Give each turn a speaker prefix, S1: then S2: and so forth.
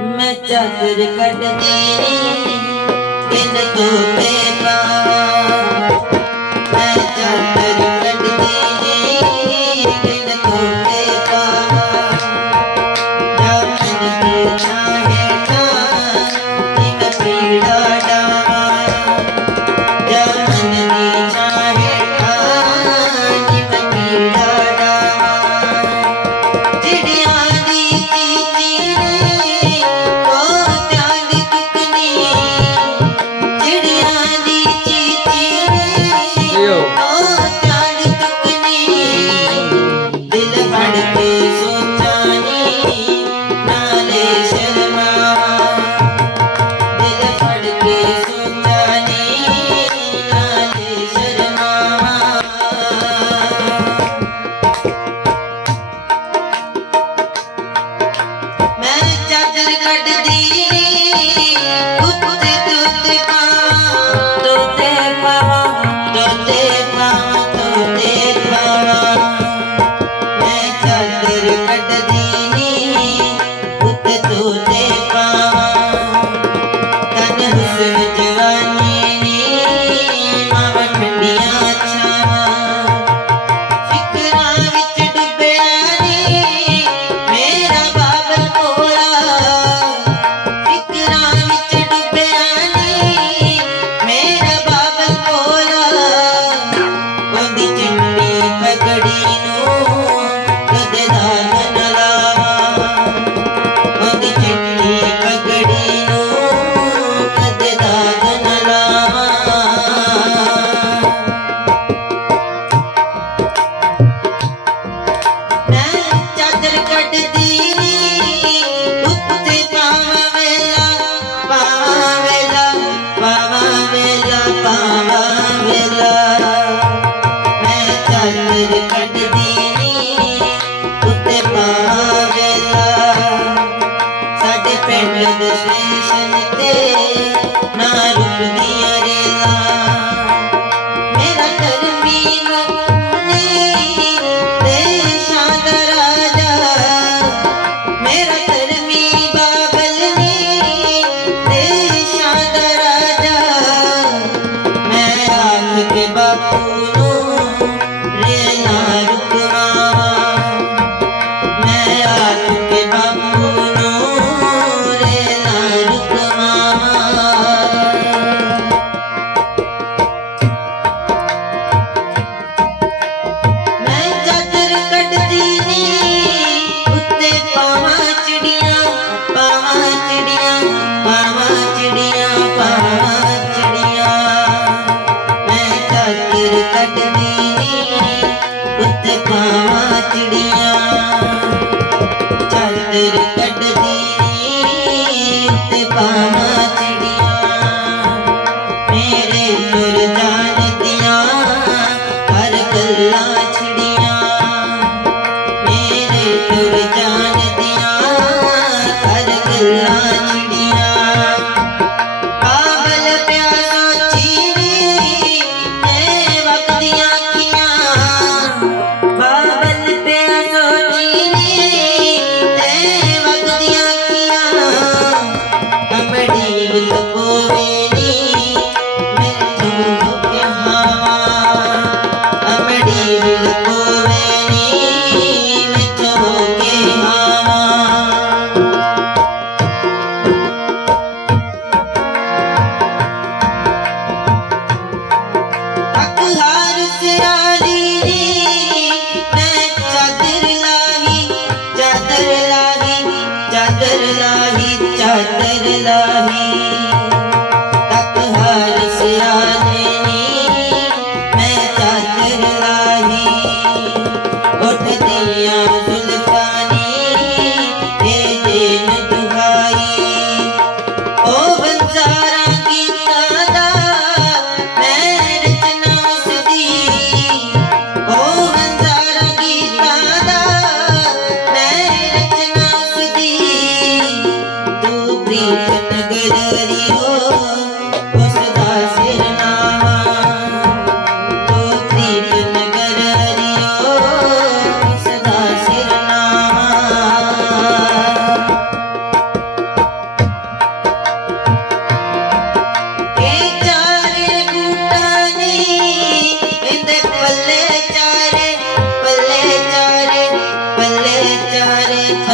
S1: ਮੈਂ ਚਾਦਰ ਕੱਢਦੀ ਦਿਨ ਤੋਤੇ ਪਾਵਾਂ ਮੈਂ ਚਾਦਰ पावा चिड़िया चल तेरे Thank you. नाही चादर लाही। तक हर सियाने मैं चादर लाही। उठ दिया